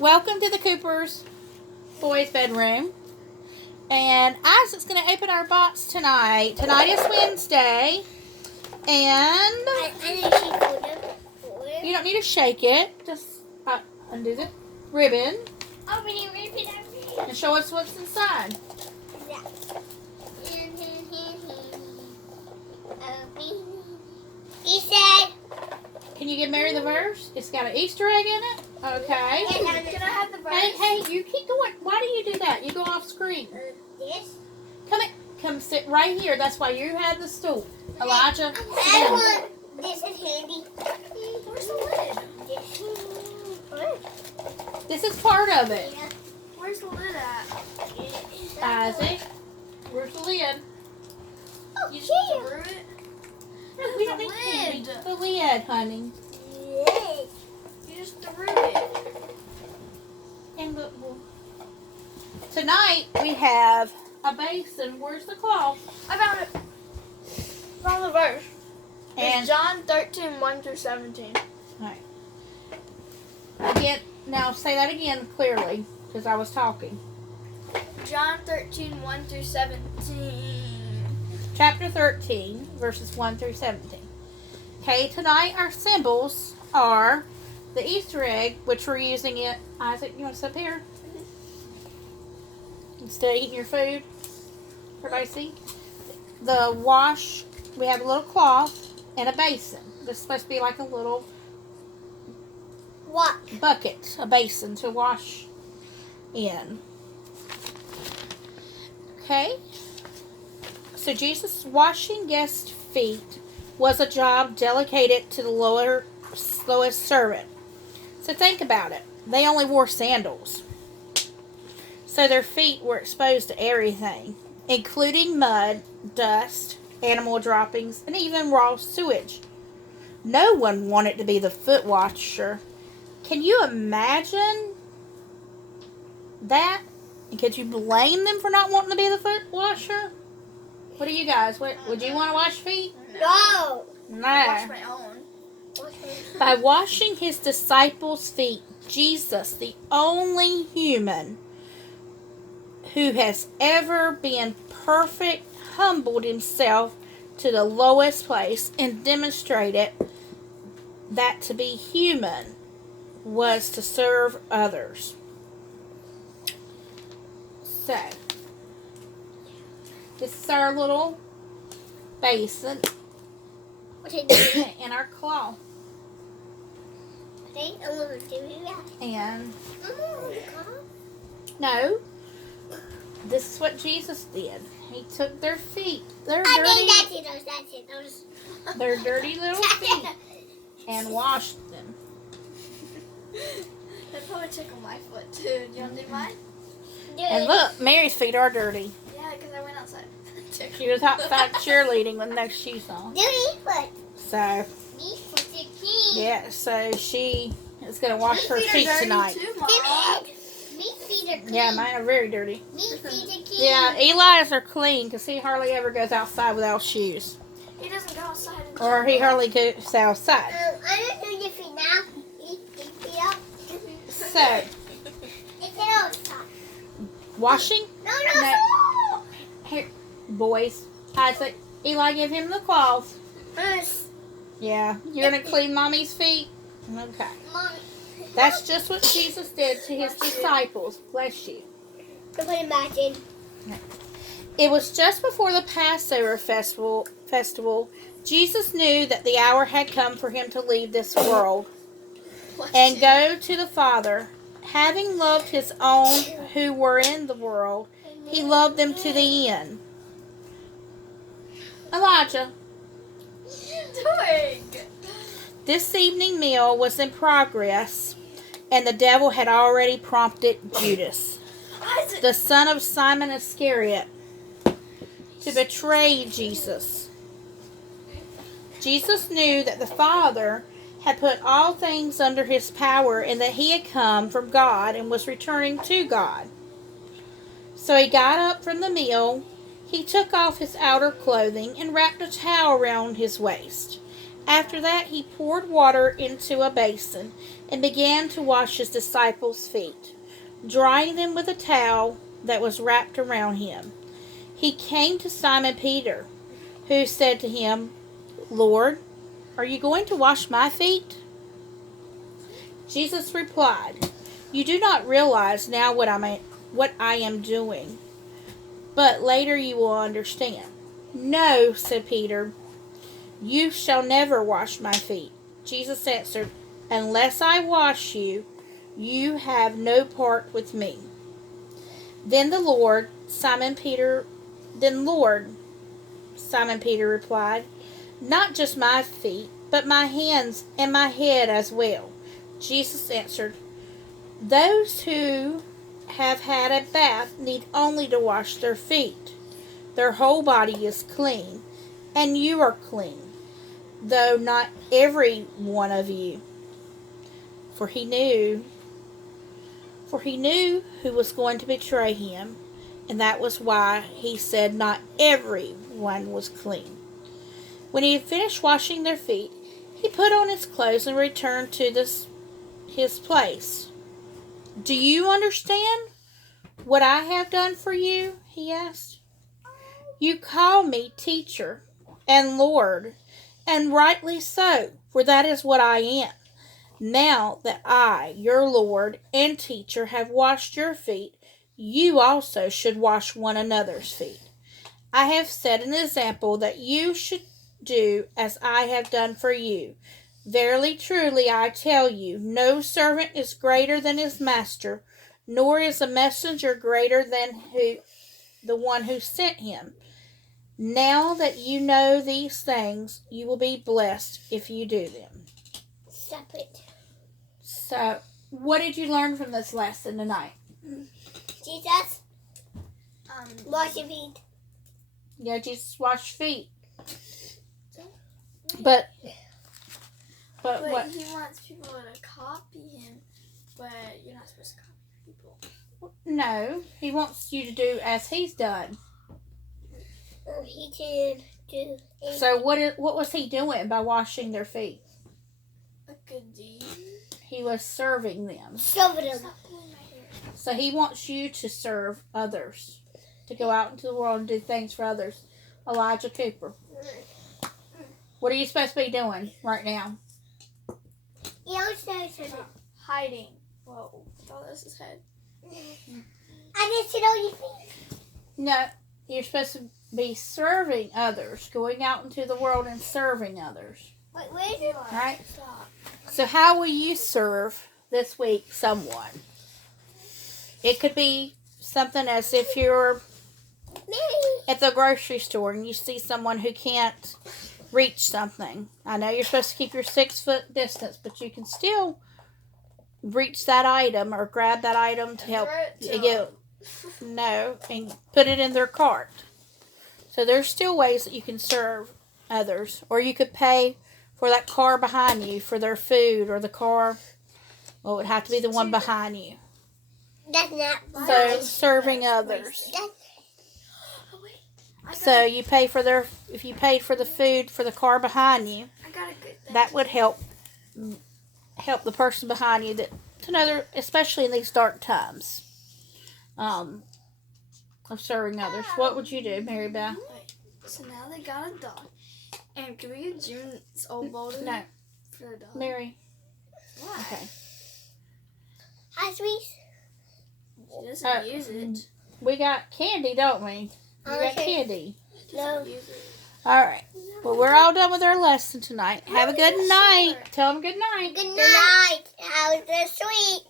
Welcome to the Cooper's boys' bedroom. And Isaac's going to open our box tonight. Tonight is Wednesday. And you don't need to shake it. Just undo the ribbon. And show us what's inside. He said, Can you give Mary the verse? It's got an Easter egg in it. Okay. Can I have the verse? Hey, you keep going. Why do you do that? You go off screen. This? Come sit right here. That's why you have the stool. Elijah, sit I down. want, this is handy. Where's the lid? This is part of it. Yeah. Where's the lid at? Isaac, where's the lid? Oh, You just here. threw it. No, we don't need candy. The lid, honey. Yes. You just threw it. And look, tonight we have a basin. Where's the cloth? I found it. Found the verse. And It's John 13:1-17. again, now say that again clearly, because I was talking. John 13:1-17. Chapter 13, verses 1 through 17. Okay, tonight our symbols are the Easter egg, which we're using it. Isaac, you want to sit up here? Instead of eating your food. Everybody see? The wash, we have a little cloth and a basin. This is supposed to be like a little What? bucket, a basin to wash in. Okay? So Jesus washing guests' feet was a job delegated to the lowest servant. So think about it. They only wore sandals. So their feet were exposed to everything, including mud, dust, animal droppings, and even raw sewage. No one wanted to be the foot washer. Can you imagine that? And could you blame them for not wanting to be the foot washer? What do you guys? Would you want to wash feet? No. No. Wash my own. By washing his disciples' feet, Jesus, the only human who has ever been perfect, humbled himself to the lowest place and demonstrated that to be human was to serve others. So, this is our little basin Okay, do and our cloth. okay, I'm gonna do that. And Oh, no, this is what Jesus did. He took their feet, their I dirty, think that's it. Those. their dirty little feet, and washed them. That probably tickled my foot too. Do you want to do mine? And look, Mary's feet are dirty. Yeah, because I went outside. She was outside cheerleading with no shoes on. Do these foot. So, These foot are clean. yeah, so she is going to wash her feet tonight. Too, Mom. These feet are clean. Yeah, mine are very dirty. These feet are clean. Yeah, Eli's are clean because he hardly ever goes outside without shoes. He doesn't go outside. Or he hardly goes outside. I'm gonna do your feet now. These feet up. So, It's all stuff. washing. No. No. Here, boys. Isaac, Eli, give him the cloth. First, Yeah, you're going to clean Mommy's feet? Okay. Mommy. That's just what Jesus did to his disciples. Bless you. Put it back in. It was just before the Passover festival. Jesus knew that the hour had come for him to leave this world and go to the Father. Having loved his own who were in the world, he loved them to the end. Elijah, What are you doing? this evening meal was in progress, and the devil had already prompted Judas, Isaac. the son of Simon Iscariot, to betray Jesus. Jesus knew that the Father had put all things under his power and that he had come from God and was returning to God. So he got up from the meal. He took off his outer clothing and wrapped a towel around his waist. After that, he poured water into a basin and began to wash his disciples' feet, drying them with a towel that was wrapped around him. He came to Simon Peter, who said to him, "Lord, are you going to wash my feet?" Jesus replied, "You do not realize now what I am doing, but later you will understand." "No," said Peter, "you shall never wash my feet." Jesus answered, "Unless I wash you, you have no part with me." Lord, Simon Peter replied, "Not just my feet, but my hands and my head as well." Jesus answered, "Those who have had a bath need only to wash their feet. Their whole body is clean, and you are clean, though not every one of you." For he knew who was going to betray him, and that was why he said not every one was clean. When he had finished washing their feet, he put on his clothes and returned to his place. "Do you understand what I have done for you?" he asked. "You call me teacher and Lord, and rightly so, for that is what I am. Now that I, your Lord and teacher, have washed your feet, you also should wash one another's feet. I have set an example that you should do as I have done for you. Verily, truly, I tell you, no servant is greater than his master, nor is a messenger greater than the one who sent him. Now that you know these things, you will be blessed if you do them." Stop it. So, what did you learn from this lesson tonight? Jesus, wash your feet. Yeah, Jesus washed feet. But what? he wants people to copy him, but you're not supposed to copy people. No, he wants you to do as he's done. He did do. So what was he doing by washing their feet? A good deed. He was serving them. Serving them. Stop pulling my hair. So he wants you to serve others, to go out into the world and do things for others. Elijah Cooper, what are you supposed to be doing right now? You don't say something. Hiding. Whoa. I thought that was his head. I just sit on your feet. No, you're supposed to be serving others, going out into the world and serving others. Wait, where's your Right? Stop. So how will you serve this week someone? It could be something as if you're Mary? at the grocery store and you see someone who can't reach something. I know you're supposed to keep your 6-foot distance, but you can still reach that item or grab that item to help you. No, and put it in their cart. So there's still ways that you can serve others, or you could pay for that car behind you for their food, or the car. Well, it would have to be the one behind you. That's not So right. serving others. That's Oh, wait. I got So you pay for if you paid for the food for the car behind you, I got a good thing. that would help the person behind you to know, especially in these dark times, of serving others. What would you do, Mary Beth? Wait. So now they got a dog. And can we get June's old boulder No, for the dog? Mary. Why? Okay. hi, sweet. She doesn't use it. We got candy, don't we? You got Okay. candy. She doesn't use it. All right. Well, we're all done with our lesson tonight. Have a good night. Tell them good night. Good night. How's the sweet?